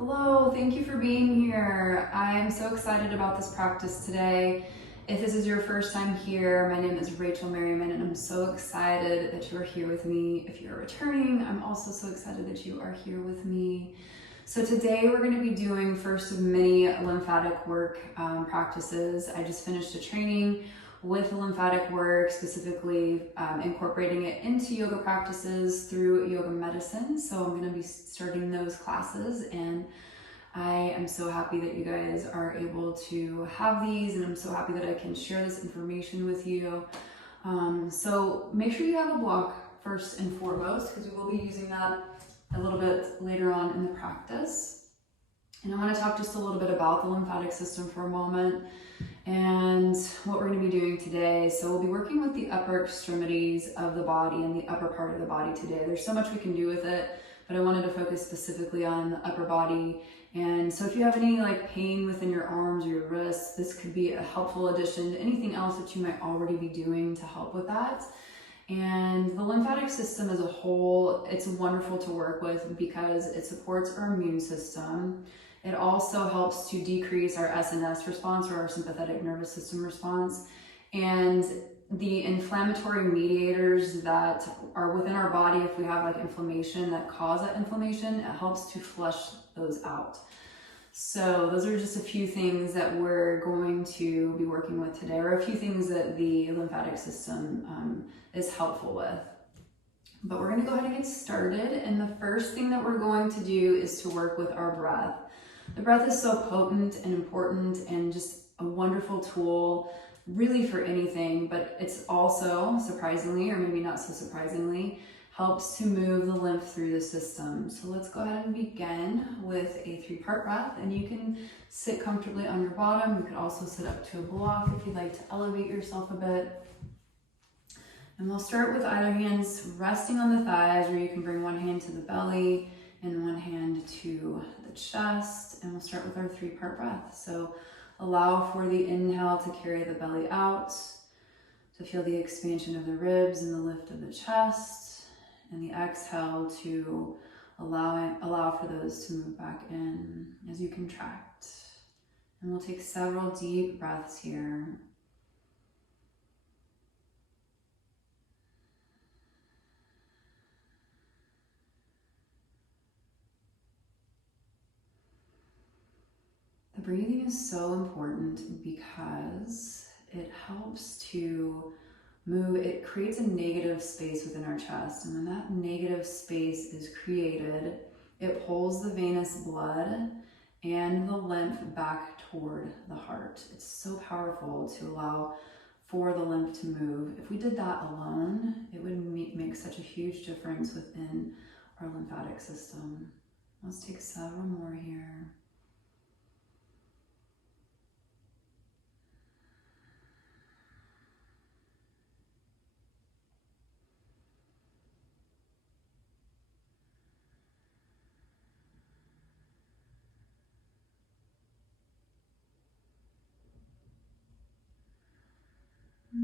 Hello, thank you for being here. I'm so excited about this practice today. If this is your first time here, my name is Rachel Merriman and I'm so excited that you are here with me. If you're returning, I'm also so excited that you are here with me. So today we're going to be doing first of many lymphatic work practices. I just finished a training with lymphatic work, specifically incorporating it into yoga practices through yoga medicine. So I'm going to be starting those classes, and I am so happy that you guys are able to have these, and I'm so happy that I can share this information with you. So make sure you have a block first and foremost, because we will be using that a little bit later on in the practice. And I want to talk just a little bit about the lymphatic system for a moment and what we're going to be doing today. So we'll be working with the upper extremities of the body and the upper part of the body today. There's so much we can do with it, but I wanted to focus specifically on the upper body. And so if you have any pain within your arms or your wrists, this could be a helpful addition to anything else that you might already be doing to help with that. And the lymphatic system as a whole, it's wonderful to work with because it supports our immune system. It also helps to decrease our SNS response, or our sympathetic nervous system response. And the inflammatory mediators that are within our body, if we have inflammation that cause that inflammation, it helps to flush those out. So those are just a few things that we're going to be working with today, or a few things that the lymphatic system is helpful with. But we're going to go ahead and get started. And the first thing that we're going to do is to work with our breath. The breath is so potent and important and just a wonderful tool really for anything, but it's also, surprisingly, or maybe not so surprisingly, helps to move the lymph through the system. So let's go ahead and begin with a 3-part breath, and you can sit comfortably on your bottom. You could also sit up to a block if you'd like to elevate yourself a bit. And we'll start with either hands resting on the thighs, or you can bring one hand to the belly and one hand to the chest. And we'll start with our 3-part breath. So allow for the inhale to carry the belly out, to feel the expansion of the ribs and the lift of the chest, and the exhale to allow for those to move back in as you contract. And we'll take several deep breaths here. The breathing is so important because it helps to move, it creates a negative space within our chest. And when that negative space is created, it pulls the venous blood and the lymph back toward the heart. It's so powerful to allow for the lymph to move. If we did that alone, it would make such a huge difference within our lymphatic system. Let's take several more here.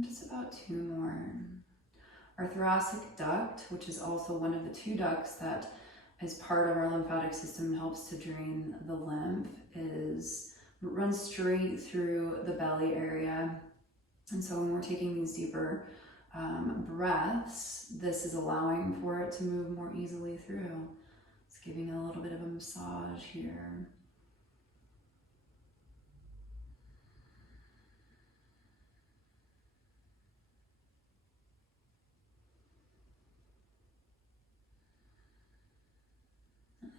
Just about 2 more. Our thoracic duct, which is also one of the 2 ducts that is part of our lymphatic system and helps to drain the lymph, runs straight through the belly area. And so when we're taking these deeper breaths, this is allowing for it to move more easily through. It's giving a little bit of a massage here.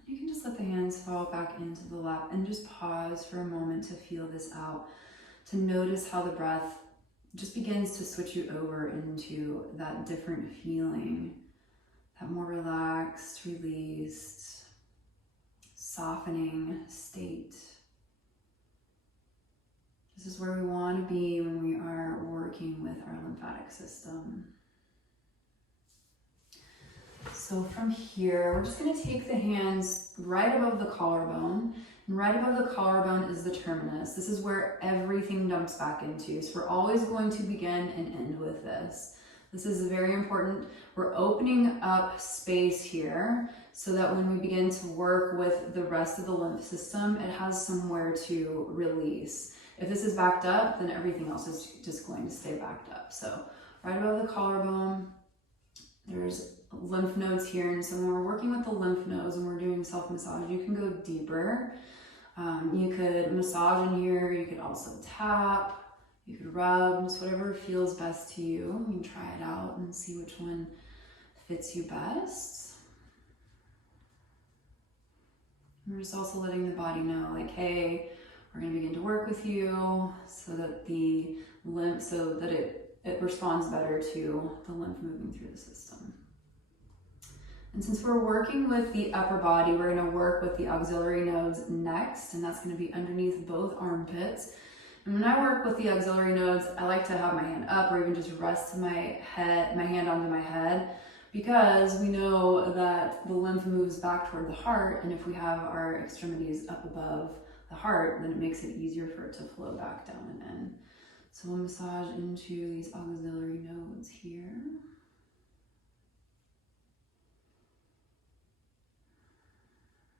You can just let the hands fall back into the lap and just pause for a moment to feel this out, to notice how the breath just begins to switch you over into that different feeling, that more relaxed, released, softening state. This is where we want to be when we are working with our lymphatic system. So from here, we're just going to take the hands right above the collarbone. And right above the collarbone is the terminus. This is where everything dumps back into. So we're always going to begin and end with this. This is very important. We're opening up space here so that when we begin to work with the rest of the lymph system, it has somewhere to release. If this is backed up, then everything else is just going to stay backed up. So right above the collarbone, there's lymph nodes here. And so when we're working with the lymph nodes and we're doing self-massage, you can go deeper. You could massage in here. You could also tap. You could rub. Just whatever feels best to you. You can try it out and see which one fits you best. We're just also letting the body know, like, hey, we're going to begin to work with you so that the lymph, so that it responds better to the lymph moving through the system. And since we're working with the upper body, we're going to work with the auxiliary nodes next, and that's going to be underneath both armpits. And when I work with the auxiliary nodes, I like to have my hand up or even just rest my hand onto my head, because we know that the lymph moves back toward the heart, and if we have our extremities up above the heart, then it makes it easier for it to flow back down and in. So we'll massage into these auxiliary nodes here.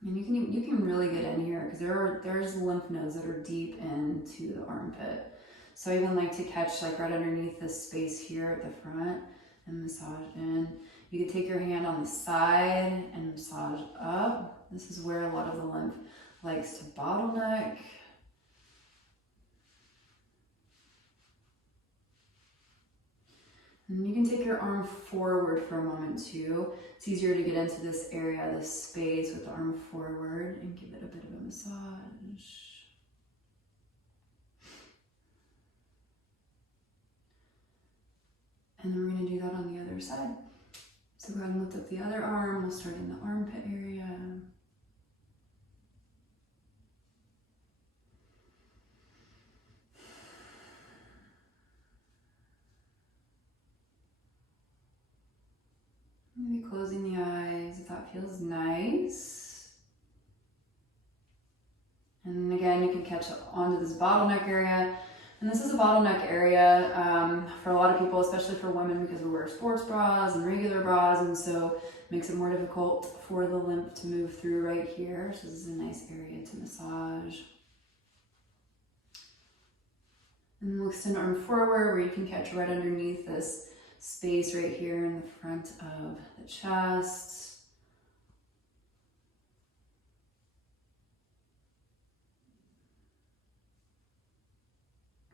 And you can really get in here because there's lymph nodes that are deep into the armpit. So I even like to catch like right underneath this space here at the front and massage in. You could take your hand on the side and massage up. This is where a lot of the lymph likes to bottleneck. And you can take your arm forward for a moment too. It's easier to get into this area, this space with the arm forward, and give it a bit of a massage. And then we're going to do that on the other side. So go ahead and lift up the other arm. We'll start in the armpit area. Maybe closing the eyes if that feels nice. And again, you can catch onto this bottleneck area. And this is a bottleneck area for a lot of people, especially for women, because we wear sports bras and regular bras, and so it makes it more difficult for the lymph to move through right here. So this is a nice area to massage. And we'll extend arm forward where you can catch right underneath this space right here in the front of the chest.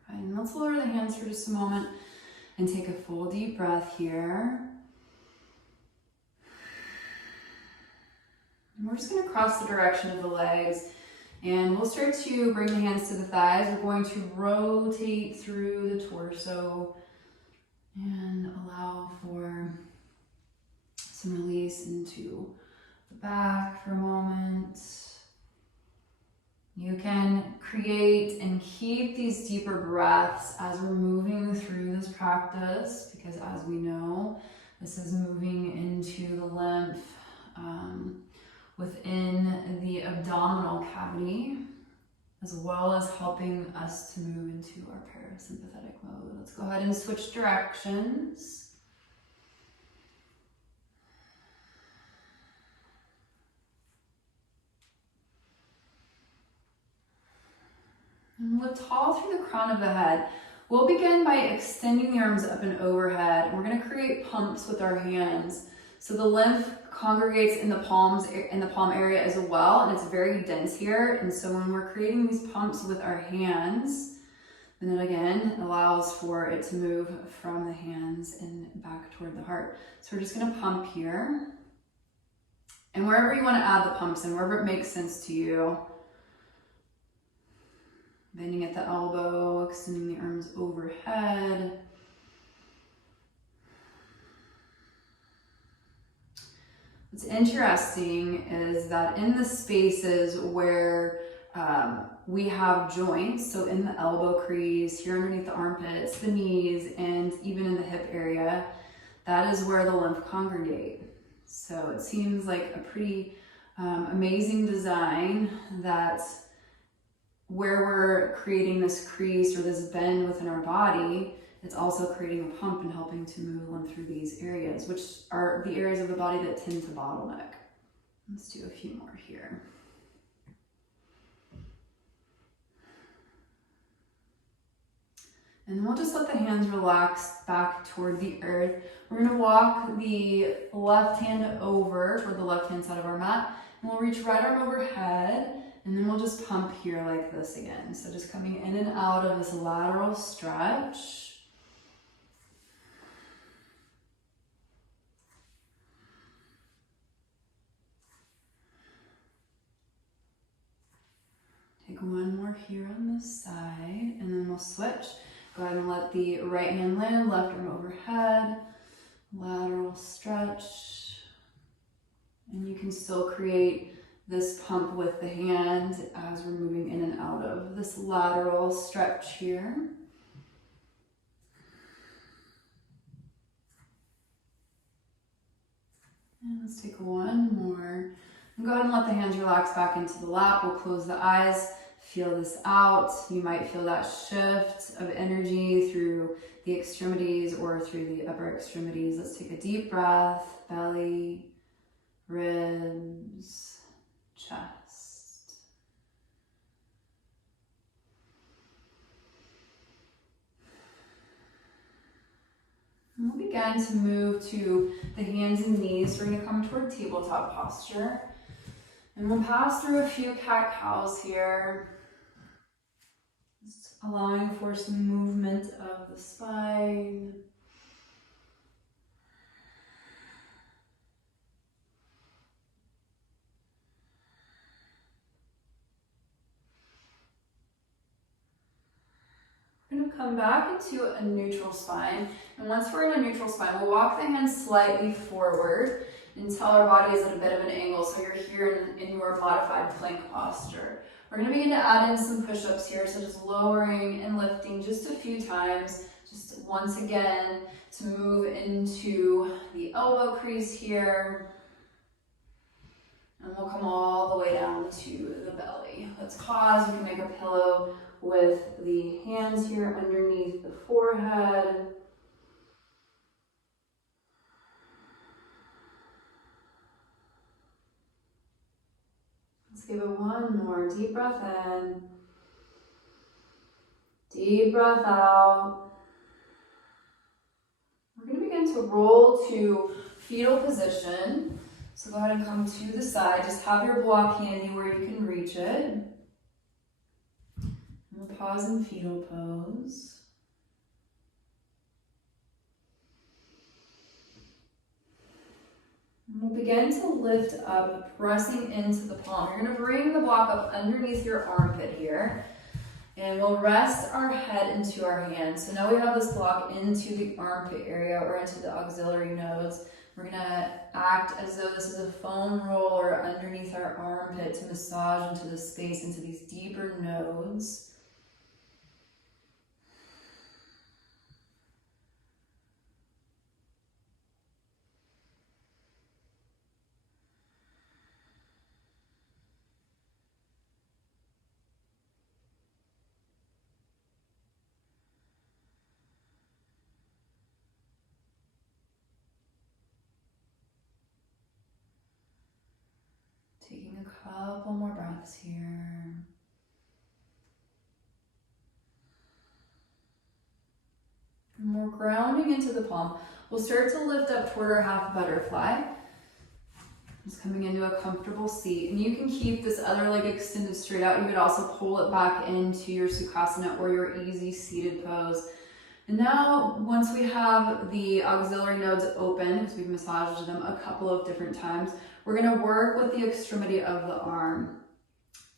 And let's lower the hands for just a moment and take a full deep breath here. And we're just going to cross the direction of the legs, and we'll start to bring the hands to the thighs. We're going to rotate through the torso and allow for some release into the back for a moment. You can create and keep these deeper breaths as we're moving through this practice, because as we know, this is moving into the lymph within the abdominal cavity, as well as helping us to move into our parasympathetic mode. Let's go ahead and switch directions. And lift tall through the crown of the head. We'll begin by extending the arms up and overhead. We're going to create pumps with our hands. So the lymph congregates in the palm area as well, and it's very dense here. And so when we're creating these pumps with our hands, then it again allows for it to move from the hands and back toward the heart. So we're just going to pump here. And wherever you want to add the pumps in, wherever it makes sense to you. Bending at the elbow, extending the arms overhead. What's interesting is that in the spaces where we have joints, so in the elbow crease, here underneath the armpits, the knees, and even in the hip area, that is where the lymph congregate. So it seems like a pretty amazing design that where we're creating this crease or this bend within our body it's also creating a pump and helping to move lymph through these areas, which are the areas of the body that tend to bottleneck. Let's do a few more here. And then we'll just let the hands relax back toward the earth. We're going to walk the left hand over toward the left hand side of our mat, and we'll reach right arm overhead, and then we'll just pump here like this again. So just coming in and out of this lateral stretch. Take one more here on this side, and then we'll switch. Go ahead and let the right hand land, left arm overhead, lateral stretch. And you can still create this pump with the hand as we're moving in and out of this lateral stretch here. And let's take one more. And go ahead and let the hands relax back into the lap. We'll close the eyes. Feel this out. You might feel that shift of energy through the extremities or through the upper extremities. Let's take a deep breath. Belly, ribs, chest. And we'll begin to move to the hands and knees. We're going to come toward tabletop posture. And we'll pass through a few cat-cows here. Just allowing for some movement of the spine. We're going to come back into a neutral spine. And once we're in a neutral spine, we'll walk the hands slightly forward until our body is at a bit of an angle, so you're here in your modified plank posture. We're going to begin to add in some push-ups here, so just lowering and lifting just a few times, just once again to move into the elbow crease here. And we'll come all the way down to the belly. Let's pause. You can make a pillow with the hands here underneath the forehead. Let's give it one more. Deep breath in. Deep breath out. We're going to begin to roll to fetal position. So go ahead and come to the side. Just have your block handy where you can reach it. And we'll pause in fetal pose. We'll begin to lift up, pressing into the palm. You're going to bring the block up underneath your armpit here. And we'll rest our head into our hands. So now we have this block into the armpit area or into the auxiliary nodes. We're going to act as though this is a foam roller underneath our armpit to massage into the space, into these deeper nodes. Taking a couple more breaths here. And we're grounding into the palm. We'll start to lift up toward our half butterfly. Just coming into a comfortable seat. And you can keep this other leg extended straight out. You could also pull it back into your Sukhasana or your easy seated pose. And now, once we have the auxiliary nodes open, because we've massaged them a couple of different times, we're going to work with the extremity of the arm.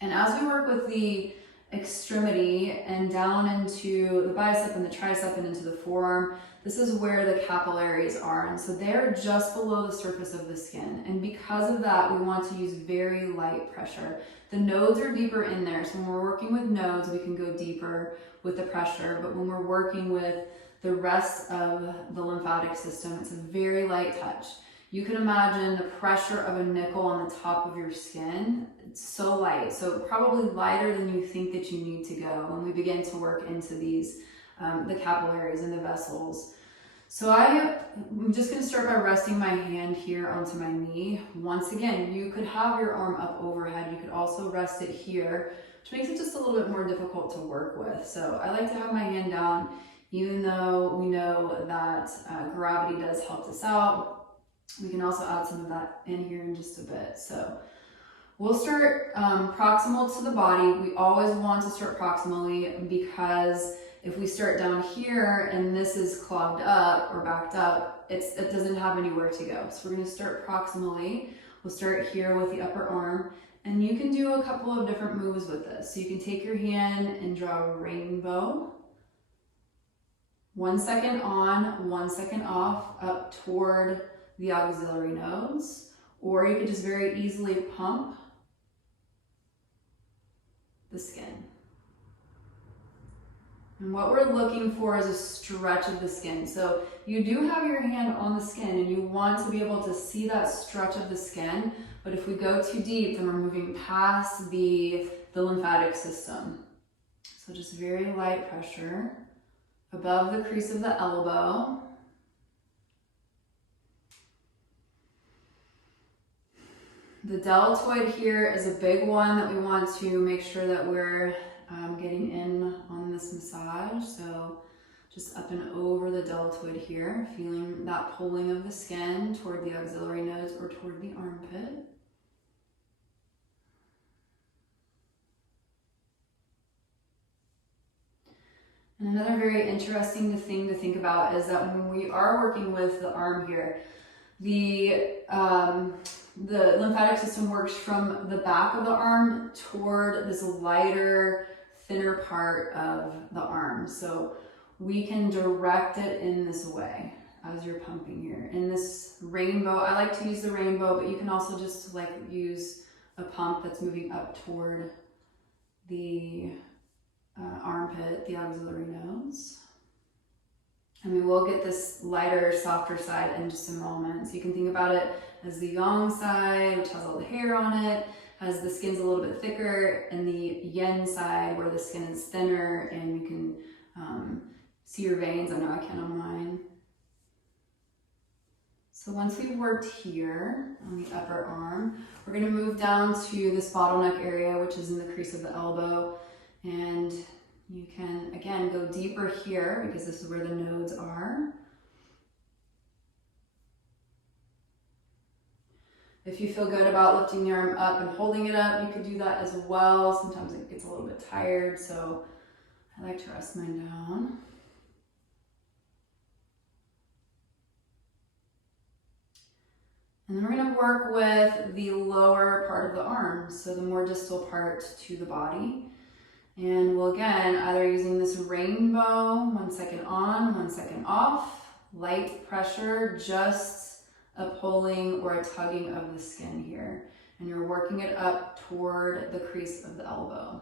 And as we work with the extremity and down into the bicep and the tricep and into the forearm, this is where the capillaries are. And so they're just below the surface of the skin. And because of that, we want to use very light pressure. The nodes are deeper in there. So when we're working with nodes, we can go deeper with the pressure. But when we're working with the rest of the lymphatic system, it's a very light touch. You can imagine the pressure of a nickel on the top of your skin. It's so light, so probably lighter than you think that you need to go when we begin to work into these the capillaries and the vessels. So I'm just going to start by resting my hand here onto my knee. Once again, you could have your arm up overhead. You could also rest it here, which makes it just a little bit more difficult to work with. So I like to have my hand down, even though we know that gravity does help this out. We can also add some of that in here in just a bit. So we'll start proximal to the body. We always want to start proximally, because if we start down here and this is clogged up or backed up, it doesn't have anywhere to go. So we're going to start proximally. We'll start here with the upper arm, and you can do a couple of different moves with this. So you can take your hand and draw a rainbow. 1 second on, 1 second off, up toward the auxiliary nodes. Or you could just very easily pump the skin. And what we're looking for is a stretch of the skin. So you do have your hand on the skin and you want to be able to see that stretch of the skin, but if we go too deep, then we're moving past the lymphatic system. So just very light pressure above the crease of the elbow. The deltoid here is a big one that we want to make sure that we're getting in on this massage. So just up and over the deltoid here, feeling that pulling of the skin toward the auxiliary nodes or toward the armpit. And another very interesting thing to think about is that when we are working with the arm here, the lymphatic system works from the back of the arm toward this lighter, thinner part of the arm. So we can direct it in this way as you're pumping here. In this rainbow, I like to use the rainbow, but you can also just like use a pump that's moving up toward the armpit, the auxiliary nodes. And we will get this lighter, softer side in just a moment. So you can think about it as the yang side, which has all the hair on it, as the skin's a little bit thicker, and the yin side where the skin is thinner and you can see your veins. I know I can on mine. So once we've worked here on the upper arm, we're going to move down to this bottleneck area, which is in the crease of the elbow. And you can, again, go deeper here because this is where the nodes are. If you feel good about lifting the arm up and holding it up, you could do that as well. Sometimes it gets a little bit tired, so I like to rest mine down. And then we're going to work with the lower part of the arm, so the more distal part to the body. And we'll again, either using this rainbow, 1 second on, 1 second off, light pressure, just a pulling or a tugging of the skin here. And you're working it up toward the crease of the elbow.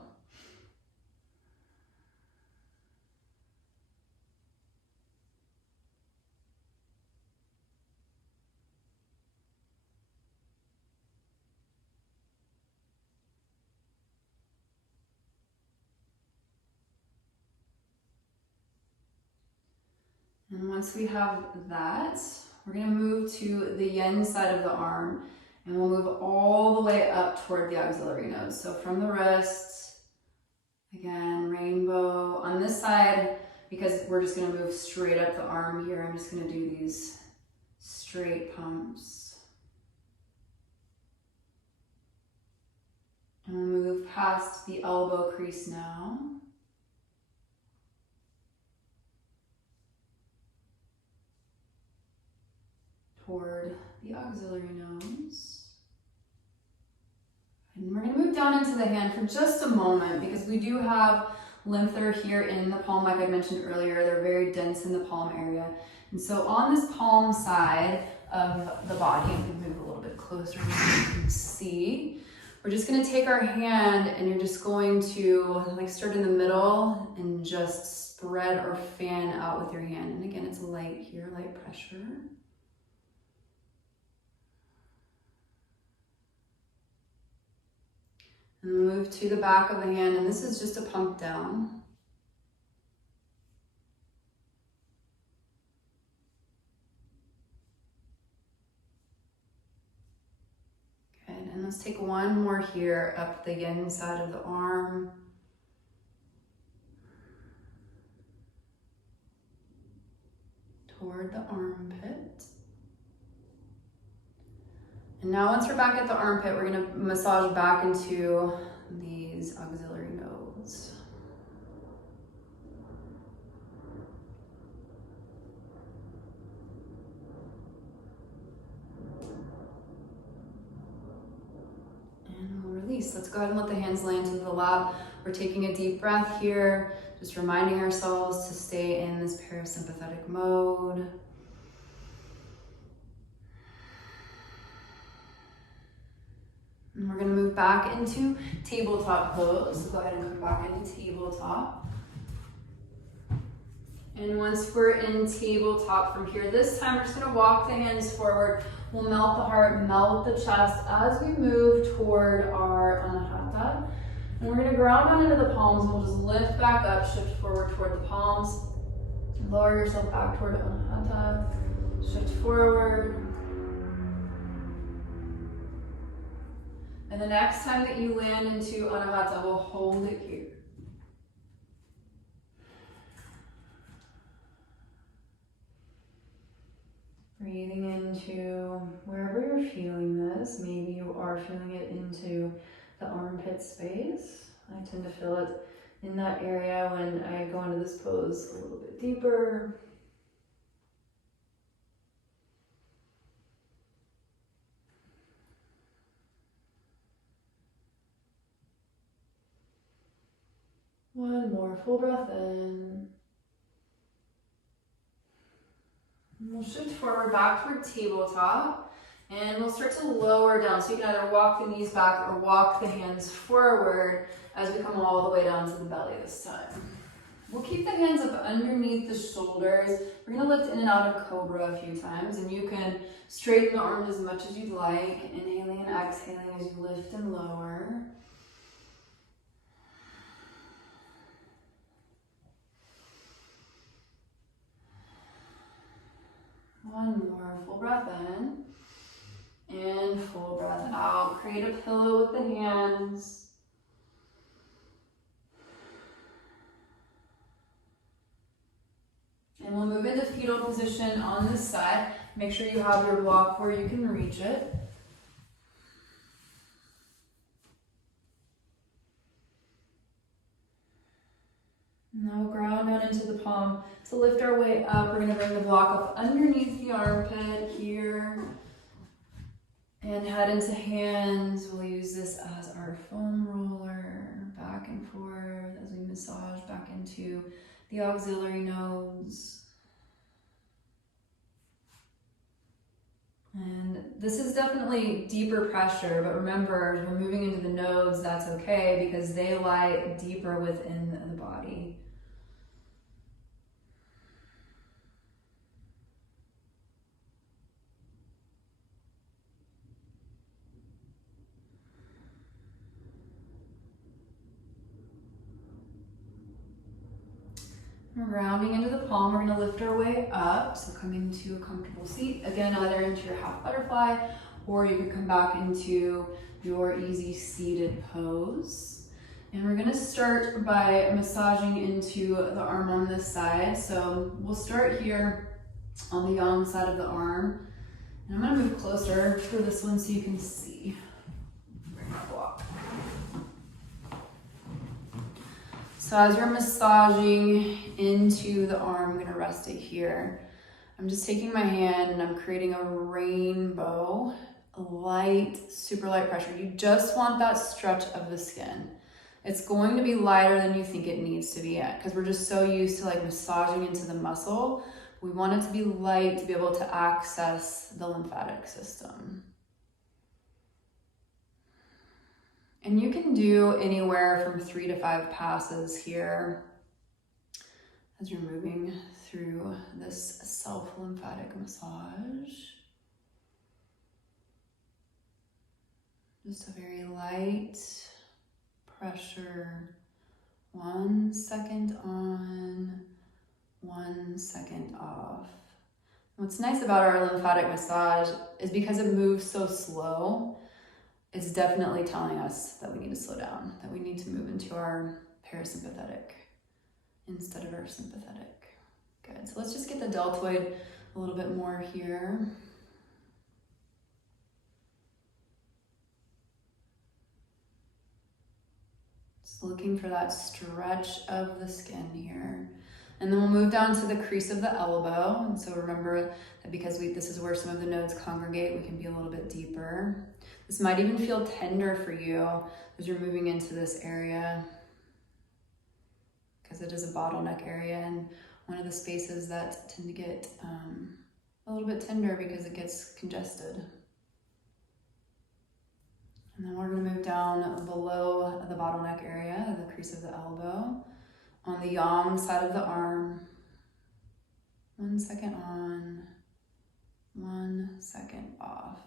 And once we have that, we're going to move to the yin side of the arm, and we'll move all the way up toward the auxiliary nodes. So from the wrist, again, rainbow. On this side, because we're just going to move straight up the arm here, I'm just going to do these straight pumps. And we'll move past the elbow crease now. Toward the auxiliary nodes. And we're going to move down into the hand for just a moment because we do have lymph here in the palm, like I mentioned earlier. They're very dense in the palm area. And so on this palm side of the body, I'm going to move a little bit closer so you can see. We're just going to take our hand and you're just going to like start in the middle and just spread or fan out with your hand. And again, it's light here, light pressure. And move to the back of the hand, and this is just a pump down. Let's take one more here up the inside of the arm. Toward the armpit. And now once we're back at the armpit, we're going to massage back into these auxiliary nodes. And we'll release. Let's go ahead and let the hands land into the lap. We're taking a deep breath here, just reminding ourselves to stay in this parasympathetic mode. And we're going to move back into tabletop pose. So go ahead and come back into tabletop. And once we're in tabletop from here, this time we're just going to walk the hands forward. We'll melt the heart, melt the chest as we move toward our anahata. And we're going to ground down into the palms, and we'll just lift back up, shift forward toward the palms. Lower yourself back toward anahata. Shift forward. And the next time that you land into anahata, we'll hold it here. Breathing into wherever you're feeling this. Maybe you are feeling it into the armpit space. I tend to feel it in that area when I go into this pose a little bit deeper. One more full breath in. And we'll shift forward back toward tabletop, and we'll start to lower down. So you can either walk the knees back or walk the hands forward as we come all the way down to the belly this time. We'll keep the hands up underneath the shoulders. We're going to lift in and out of cobra a few times, and you can straighten the arms as much as you'd like, inhaling and exhaling as you lift and lower. One more full breath in and full breath out. Create a pillow with the hands. And we'll move into fetal position on this side. Make sure you have your block where you can reach it. Now we'll ground down into the palm. To lift our way up, we're going to bring the block up underneath the armpit here. And head into hands. We'll use this as our foam roller, back and forth as we massage back into the auxiliary nodes. And this is definitely deeper pressure, but remember, as we're moving into the nodes, that's okay because they lie deeper within the body. Rounding into the palm, we're going to lift our way up. So come into a comfortable seat. Again, either into your half butterfly, or you could come back into your easy seated pose. And we're going to start by massaging into the arm on this side. So we'll start here on the yang side of the arm. And I'm going to move closer for this one so you can see. Bring our block. So as you're massaging into the arm, I'm going to rest it here. I'm just taking my hand and I'm creating a rainbow, light, super light pressure. You just want that stretch of the skin. It's going to be lighter than you think it needs to be at because we're just so used to like massaging into the muscle. We want it to be light to be able to access the lymphatic system. And you can do anywhere from 3 to 5 passes here as you're moving through this self-lymphatic massage. Just a very light pressure. 1 second on, 1 second off. What's nice about our lymphatic massage is because it moves so slow, it's definitely telling us that we need to slow down, that we need to move into our parasympathetic instead of our sympathetic. Good, so let's just get the deltoid a little bit more here. Just looking for that stretch of the skin here. And then we'll move down to the crease of the elbow. And so remember that because this is where some of the nodes congregate, we can be a little bit deeper. This might even feel tender for you as you're moving into this area, because it is a bottleneck area and one of the spaces that tend to get a little bit tender because it gets congested. And then we're going to move down below the bottleneck area, the crease of the elbow, on the yang side of the arm. 1 second on, 1 second off.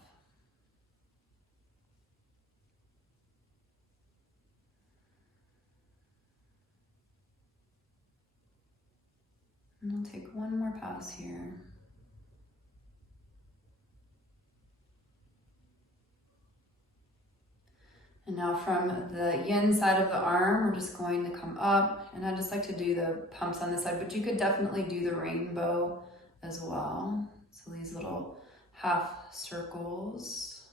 And we'll take one more pass here. And now from the yin side of the arm, we're just going to come up, and I just like to do the pumps on this side, but you could definitely do the rainbow as well. So these little half circles.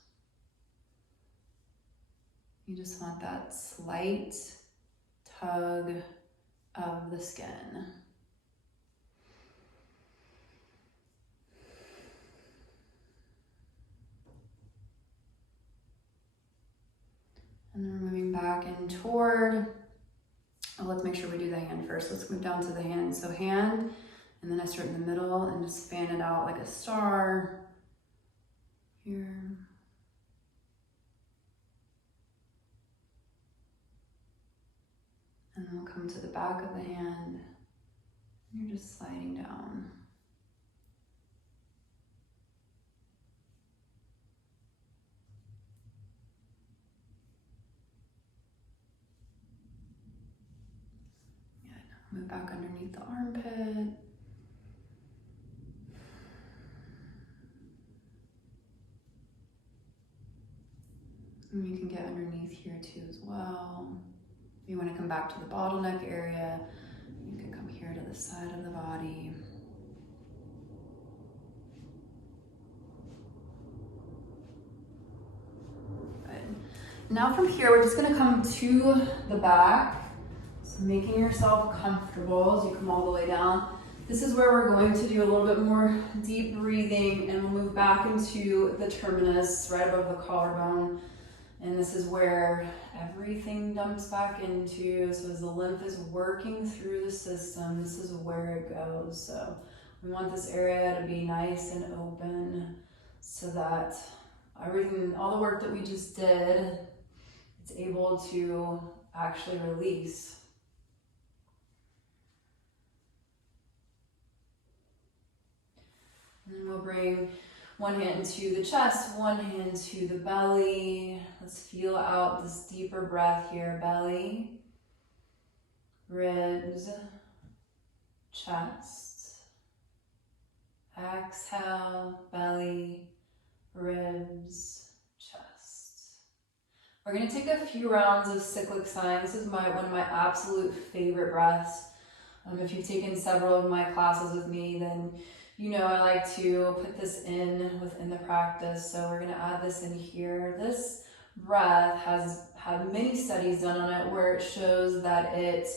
You just want that slight tug of the skin. And then we're moving back in toward, let's make sure we do the hand first. Let's move down to the hand. So hand, and then I start in the middle and just fan it out like a star here. And then we'll come to the back of the hand, and you're just sliding down. Move back underneath the armpit. And you can get underneath here too as well. If you want to come back to the bottleneck area, you can come here to the side of the body. Good. Now from here, we're just going to come to the back. So making yourself comfortable as you come all the way down. This is where we're going to do a little bit more deep breathing, and we'll move back into the terminus right above the collarbone. And this is where everything dumps back into. So as the lymph is working through the system, this is where it goes. So we want this area to be nice and open so that everything, all the work that we just did, it's able to actually release. And then we'll bring one hand to the chest, one hand to the belly. Let's feel out this deeper breath here. Belly, ribs, chest. Exhale, belly, ribs, chest. We're going to take a few rounds of cyclic signs. This is one of my absolute favorite breaths. If you've taken several of my classes with me, then you know I like to put this in within the practice, so we're going to add this in here. This breath has had many studies done on it where it shows that it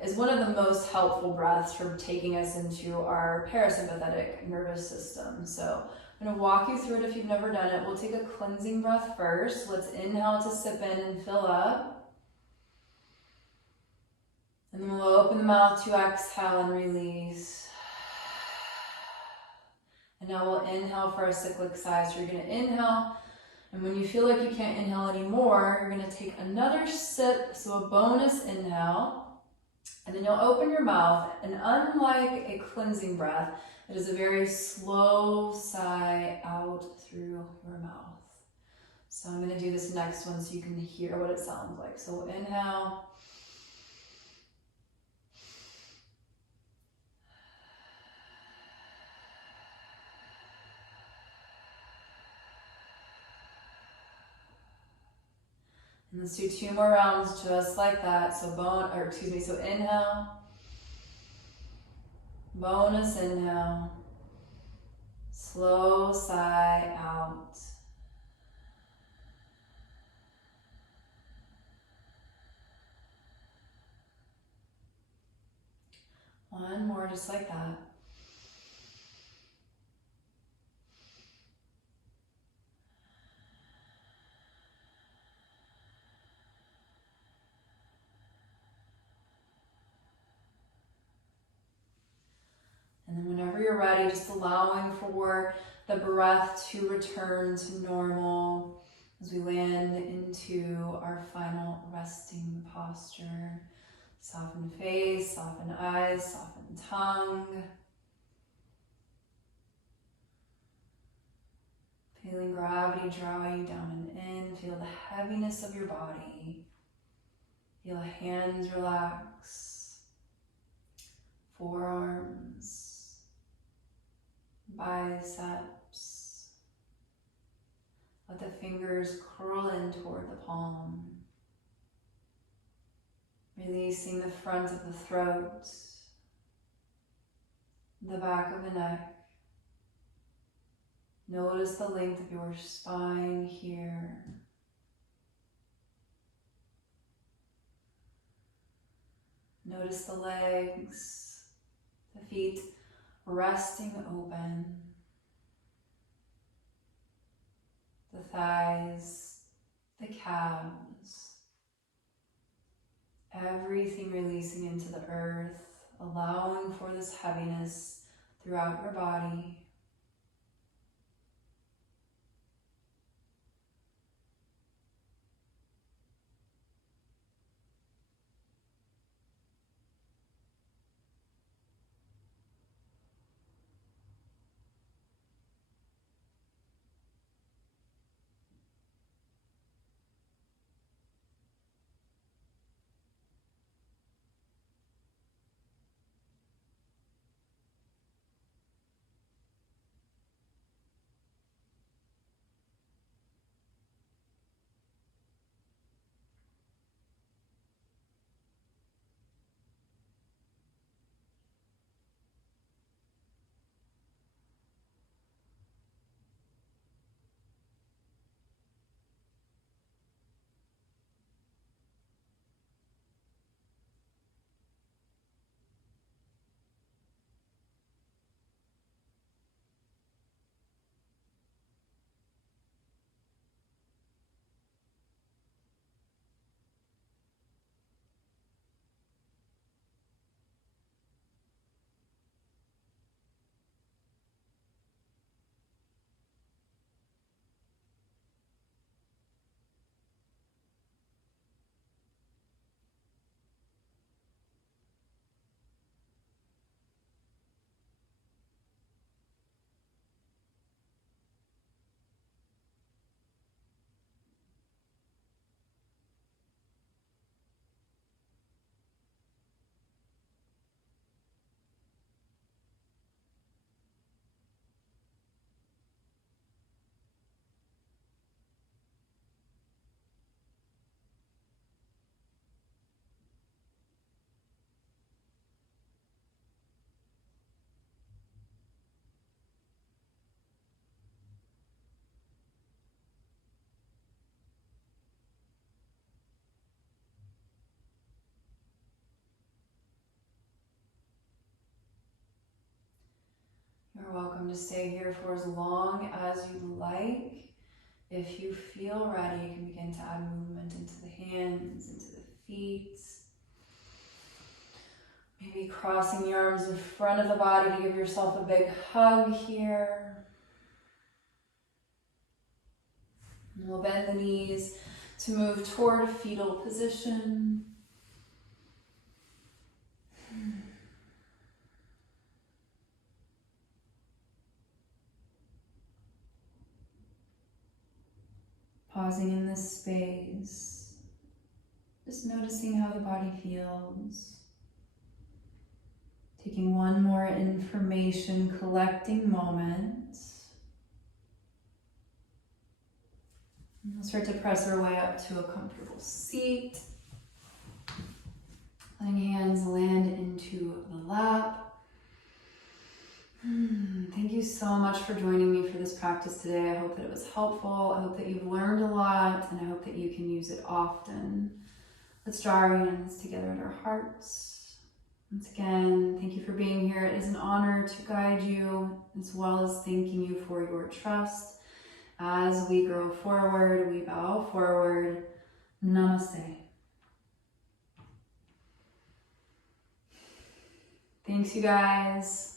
is one of the most helpful breaths for taking us into our parasympathetic nervous system. So I'm going to walk you through it if you've never done it. We'll take a cleansing breath first. Let's inhale to sip in and fill up. And then we'll open the mouth to exhale and release. And now we'll inhale for a cyclic sigh. So you're going to inhale, and when you feel like you can't inhale anymore, you're going to take another sip, so a bonus inhale, and then you'll open your mouth, and unlike a cleansing breath, it is a very slow sigh out through your mouth. So I'm going to do this next one so you can hear what it sounds like. So we'll inhale. Let's do 2 more rounds just like that. So so inhale, bonus inhale, slow sigh out. One more just like that. And then whenever you're ready, just allowing for the breath to return to normal as we land into our final resting posture. Soften face, soften eyes, soften tongue. Feeling gravity drawing down and in. Feel the heaviness of your body. Feel hands relax. Forearms. Biceps. Let the fingers curl in toward the palm. Releasing the front of the throat, the back of the neck. Notice the length of your spine here. Notice the legs, the feet resting open, the thighs, the calves, everything releasing into the earth, allowing for this heaviness throughout your body. You're welcome to stay here for as long as you like. If you feel ready, you can begin to add movement into the hands, into the feet. Maybe crossing the arms in front of the body to give yourself a big hug here. And we'll bend the knees to move toward fetal position. Pausing in this space, just noticing how the body feels. Taking one more information collecting moment. We'll start to press our way up to a comfortable seat. Letting hands land into the lap. Thank you so much for joining me for this practice today. I hope that it was helpful. I hope that you've learned a lot, and I hope that you can use it often. Let's draw our hands together at our hearts. Once again, thank you for being here. It is an honor to guide you, as well as thanking you for your trust. As we grow forward, we bow forward. Namaste. Thanks, you guys.